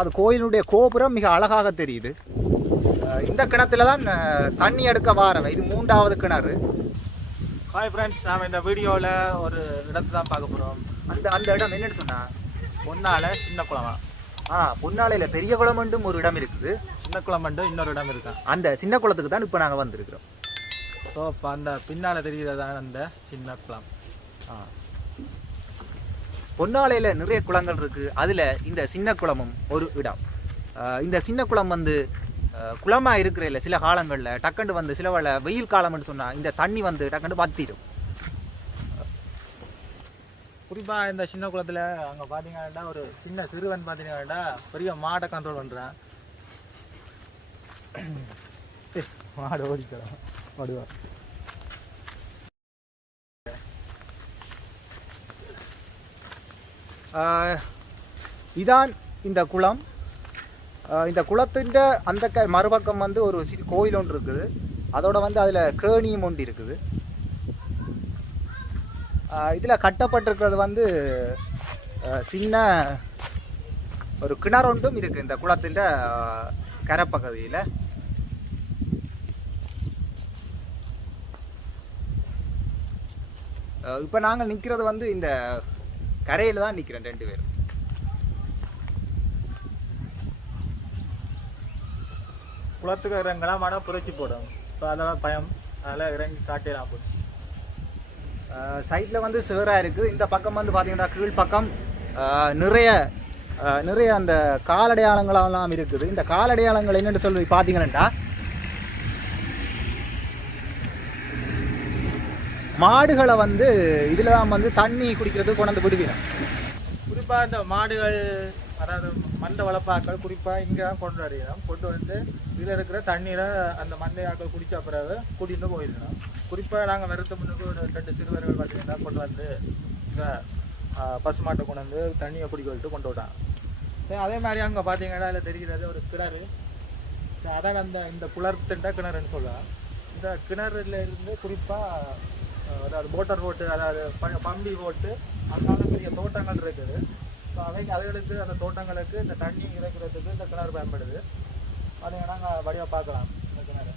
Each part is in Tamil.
அது கோயிலுடைய கோபுரம் மிக அழகாக தெரியுது. இந்த கிணத்துல தான் தண்ணி எடுக்க வாரவை. இது மூன்றாவது கிணறு. ஹாய் ஃப்ரெண்ட்ஸ் நாம் இந்த வீடியோவில் ஒரு இடத்தை தான் பார்க்க போகிறோம் அந்த அந்த இடம் என்னன்னு சொன்னா பொன்னால சின்ன குளமா. ஆ பொன்னாலையில பெரிய குளமண்டும் ஒரு இடம் இருக்குது. சின்ன குளம் மட்டும் இன்னொரு இடம் இருக்கா? அந்த சின்ன குளத்துக்கு தான் இப்போ நாங்கள் வந்திருக்கிறோம். ஸோ இப்போ அந்த பின்னால் தெரிகிறதான் அந்த சின்ன குளம்? ஆ. பொன்னாலையில நிறைய குளங்கள் இருக்கு. அதுல இந்த சின்ன குளமும் ஒரு இடம். இந்த சின்ன குளம் வந்து அஹ், குளமா இருக்கிற இல்ல சில காலங்கள்ல டக்குண்டு வந்து சில வேளை வெயில் காலம்னு சொன்னா இந்த தண்ணி வந்து டக்குண்டு வத்திடும். குறிப்பாக இந்த சின்ன குளத்தில் அங்கே பார்த்தீங்கன்னா ஒரு சின்ன சிறுவன் பார்த்தீங்கன்னா பெரிய மாடை கண்ட்ரோல் பண்ணுறான் மாடு ஓடிக்கிறோம் ஓடுவா. இதான் இந்த குளம். இந்த குளத்தின் அந்த க மறுபக்கம் வந்து ஒரு சிறு கோயில் ஒன்று இருக்குது. அதோட வந்து அதில் கேணியும் ஒன்று இருக்குது. இதில் கட்டப்பட்டிருக்கிறது வந்து சின்ன ஒரு கிணறு ஒன்றும் இருக்குது இந்த குளத்தின் கரைப்பகுதியில். இப்போ நாங்கள் நிற்கிறது வந்து இந்த கரையில் தான் நிற்கிறேன் ரெண்டு பேரும். குளத்துக்கு இறங்கலாம் மனம் புரட்சி போடும். ஸோ அதெல்லாம் பயம். அதெல்லாம் இறங்கி காட்டிடலாம் போச்சு. சைடில் வந்து சேராக இருக்குது இந்த பக்கம் வந்து பார்த்தீங்கன்னா கீழ் பக்கம் ஆஹ், நிறைய நிறைய அந்த காலடையாளங்களெல்லாம் இருக்குது. இந்த காலடையாளங்கள் என்னென்னு சொல்லி பார்த்தீங்கன்னா மாடுகளை வந்து இதில் தான் வந்து தண்ணி குடிக்கிறதுக்கு கொண்டு வந்து குறிப்பாக இந்த மாடுகள் அதாவது மண்டை வளப்பாக்கள் குறிப்பாக இங்கே தான் கொண்டு வரணும் கொண்டு வந்து இதில் இருக்கிற தண்ணீரை அந்த மண்டை ஆக்கள் குடித்த பிறகு கூட்டிகிட்டு போயிடணும் குறிப்பாக நாங்கள் வருத்த முன்னுக்கு ஒரு ரெண்டு சிறுவர்கள் பார்த்தீங்கன்னா கொண்டு வந்து இங்கே பசுமாட்டை கொண்டு வந்து தண்ணியை குடிக்க விட்டு கொண்டு விட்டாங்க அதே மாதிரி அங்கே பார்த்தீங்கன்னா அதில் தெரிகிறது ஒரு கிணறு. அதான் அந்த இந்த குளர்த்துட்ட கிணறுன்னு சொல்லலாம் இந்த கிணறுல இருந்து குறிப்பாக அதாவது மோட்டர் போட்டு அதாவது ப- பம்பி போட்டு அங்கால பெரிய தோட்டங்கள் இருக்குது. ஸோ அவை அவைகளுக்கு அந்த தோட்டங்களுக்கு இந்த தண்ணி இறைக்கிறதுக்கு இந்த கிணறு பயன்படுது. பார்த்தீங்கன்னா நாங்கள் வழியாக பார்க்கலாம். இந்த கிணறு.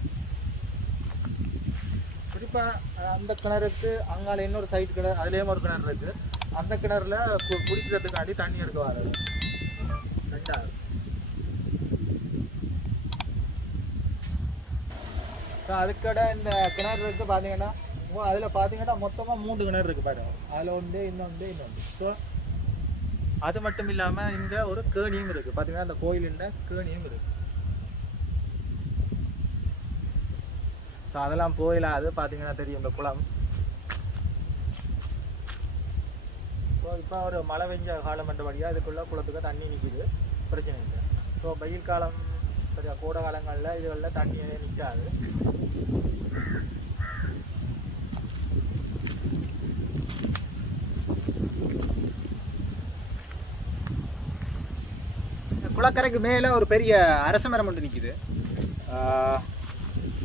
குறிப்பாக அந்த கிணறுக்கு அங்கால இன்னொரு சைட் கிணறு அதுலேயும் ஒரு கிணறு இருக்குது அந்த கிணறுல கு- குடிக்கிறதுக்காண்டி தண்ணி எடுக்க வராது ரெண்டாவது. ஸோ அதுக்கட இந்த கிணறு இருக்குது பார்த்தீங்கன்னா அதில் பார்த்தீங்கன்னா மொத்தமாக மூன்று கிணறு இருக்கு பாருங்க அதில் ஒன்று இன்னொன்று இன்னொன்று ஸோ அது மட்டும் இல்லாமல் இங்கே ஒரு கேணியும் இருக்கு. பார்த்தீங்கன்னா அந்த கோயிலில் கேணியும் இருக்கு. ஸோ அதெல்லாம் போயில அது பார்த்தீங்கன்னா தெரியும் இந்த குளம். ஸோ இப்போ ஒரு மழை பெஞ்ச காலம் என்றபடியாக இதுக்குள்ளே குளத்துக்கு தண்ணி நிற்கிது பிரச்சனை இல்லை. ஸோ வெயில் காலம் சரியா கோடை காலங்களில் இதுகளில் தண்ணி நிற்காது இந்த குளக்கரைக்கு மேலே ஒரு பெரிய அரச மரம் ஒன்று நிற்கிது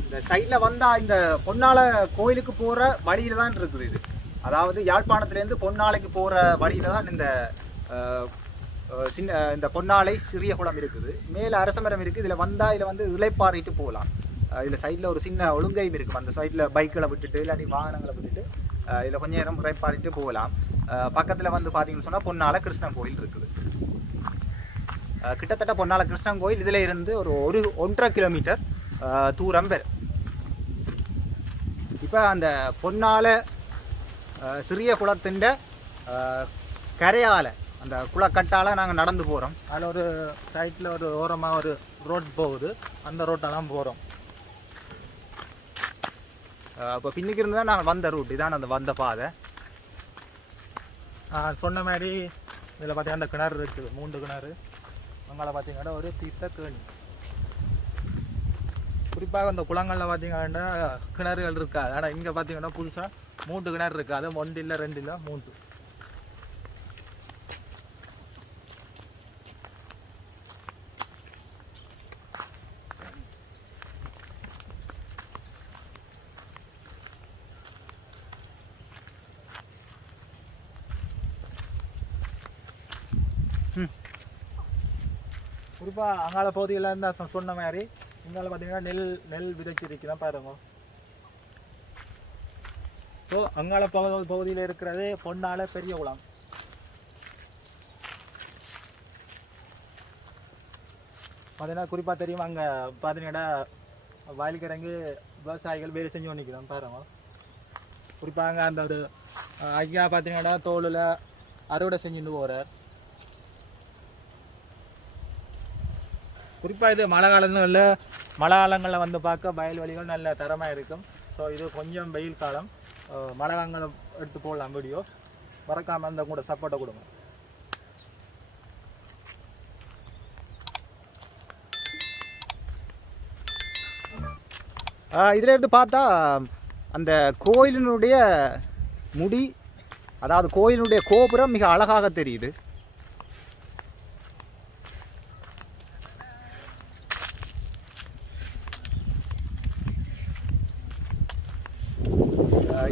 இந்த சைடில் வந்தால் இந்த பொன்னால கோயிலுக்கு போகிற வழியில் தான் இருக்குது இது. அதாவது யாழ்ப்பாணத்துலேருந்து பொன்னாலைக்கு போகிற வழியில தான் இந்த சின்ன இந்த பொன்னாலை சிறிய குளம் இருக்குது. மேலே அரச மரம் இருக்குது இதில் வந்தால் இதில் வந்து இலைப்பாறிட்டு போகலாம் இதில் சைடில் ஒரு சின்ன ஒழுங்கையும் இருக்கும். அந்த சைடில் பைக்களை விட்டுட்டு இல்லாட்டி வாகனங்களை விட்டுட்டு இதில் கொஞ்ச நேரம் இளைப்பாறிட்டு போகலாம். பக்கத்தில் வந்து பார்த்தீங்கன்னு சொன்னால் பொன்னால கிருஷ்ணன் கோயில் இருக்குது. கிட்டத்தட்ட பொன்னால கிருஷ்ணன் கோயில் இதில் இருந்து ஒரு ஒரு ஒன்றரை கிலோமீட்டர் தூரம் பெறும் இப்போ அந்த பொன்னால சிறிய குளத்தின் கரையால் அந்த குளக்கட்டால் நாங்கள் நடந்து போகிறோம் அதில் ஒரு சைட்டில் ஒரு ஓரமாக ஒரு ரோட் போகுது. அந்த ரோட்டெல்லாம் போகிறோம் இப்போ பின்னுக்கு இருந்து தான் நாங்கள் வந்த ரூட் இதான் அந்த வந்த பாதை. சொன்ன மாதிரி இதில் பார்த்தீங்கன்னா அந்த கிணறு இருக்குது மூன்று கிணறு. அங்கே பார்த்தீங்கன்னா ஒரு தீர்த்த கேணி. குறிப்பாக அந்த குளங்களில் பார்த்தீங்கன்னா கிணறுகள் இருக்காது. ஆனால் இங்கே பார்த்தீங்கன்னா புதுசாக மூன்று கிணறு இருக்குது அது ஒன்று இல்லை ரெண்டு இல்லை மூன்று. குறிப்பாக அங்கால பகுதியில் இருந்தால் சொன்ன மாதிரி இங்கால பார்த்தீங்கன்னா நெல் நெல் விதைச்சிருக்கு தான் பாருங்க. ஸோ அங்கால பகுதி பகுதியில் இருக்கிறது பொன்னால பெரிய குளம். பார்த்தீங்கன்னா குறிப்பாக தெரியும் அங்கே பார்த்தீங்கன்னா வயல்கிழங்கு விவசாயிகள் வேலை செஞ்சு நிற்கிறோம் பாருங்க. குறிப்பாக அங்கே அந்த ஒரு ஐயா பார்த்தீங்கன்னா தோளில் அறுவடை செஞ்சுட்டு போகிறார் குறிப்பாக இது மழை காலங்களில் மழை காலங்களில் வந்து பார்க்க வயல் வழிகள் நல்ல தரமாக இருக்கும். ஸோ இது கொஞ்சம் வெயில் காலம். மழை காலங்களும் எடுத்து போடலாம் வீடியோ மறக்காமல் அந்த கூட சப்போர்ட்டை கொடுங்க. இதில் இருந்து பார்த்தா அந்த கோயிலினுடைய முடி அதாவது கோயிலினுடைய கோபுரம் மிக அழகாக தெரியுது.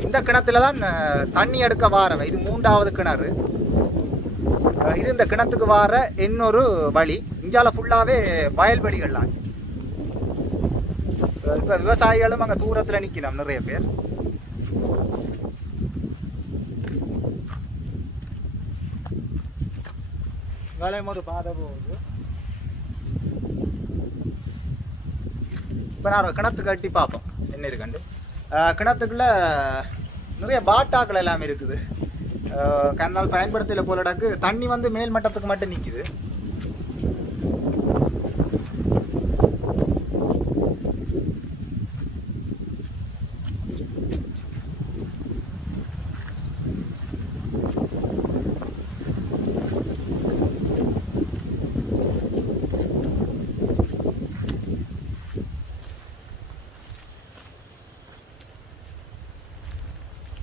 இந்த கிணத்துல தான் தண்ணி எடுக்க வாரவை. இது மூன்றாவது கிணறு. இது இந்த கிணத்துக்கு வார இன்னொரு வழி. இஞ்சால ஃபுல்லாகவே வயல்வெளிகள்லாம் இப்போ விவசாயிகளும் அங்கே தூரத்தில் நிற்கணும் நிறைய பேர். வேலையும் ஒரு பாதை போகுது. இப்போ நான் கிணத்து கட்டி பார்ப்போம். என்ன இருக்குண்டு கிணத்துக்குள்ள நிறைய பாட்டாக்கள் எல்லாமே இருக்குது. கண்ணால் பயன்படுத்தல போலடாக்கு தண்ணி வந்து மேல் மட்டத்துக்கு மட்டும் நிக்குது.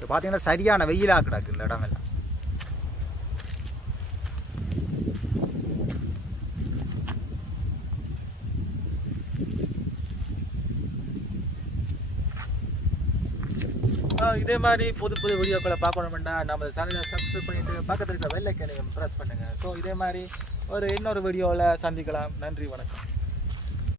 இப்போ பார்த்தீங்கன்னா சரியான வெயிலாக கிடக்கு இந்த இடமெல்லாம். இதே மாதிரி புது புது வீடியோக்களை பார்க்கணும்னா நம்ம சேனலை சப்ஸ்கிரைப் பண்ணிட்டு பக்கத்தில் இருக்க வெள்ளைக்கனையும் ப்ரெஸ் பண்ணுங்கள் ஸோ இதே மாதிரி ஒரு இன்னொரு வீடியோவில் சந்திக்கலாம். நன்றி வணக்கம்.